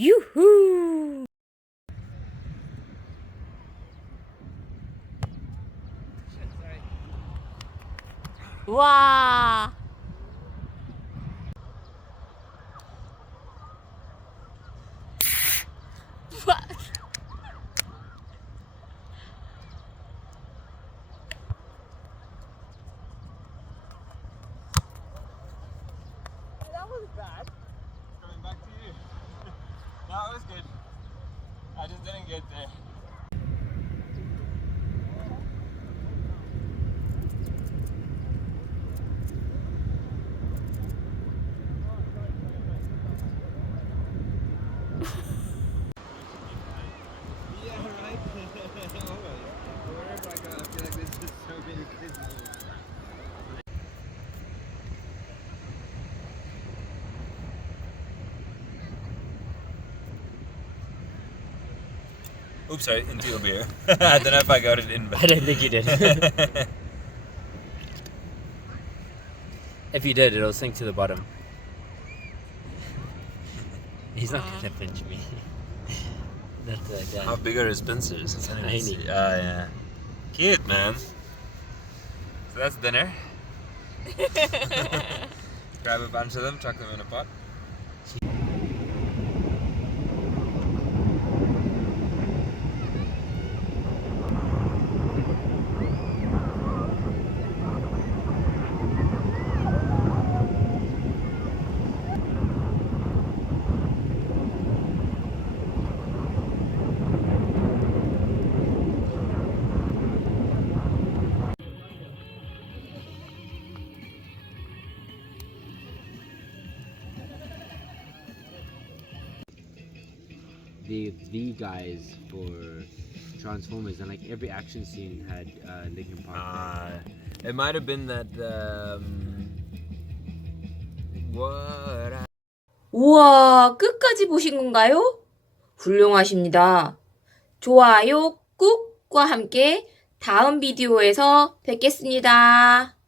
유후. 와. That was bad. Coming back to you. That was good. I just didn't get there. Yeah, right. Wherever I go, I feel like there's just so many kids. Oops, sorry, into your beer. I don't know if I got it in, but I don't think you did. If you did, it'll sink to the bottom. He's not gonna pinch me. Not that guy. how big are his pincers? Tiny. Oh, yeah. Cute, man. So that's dinner. Grab a bunch of them, chuck them in a pot. The guys for Transformers, and like every action scene had Linkin Park there. It might have been that what I 우와, 끝까지 보신 건가요? 훌륭하십니다. 좋아요 꾹과 함께 다음 비디오에서 뵙겠습니다.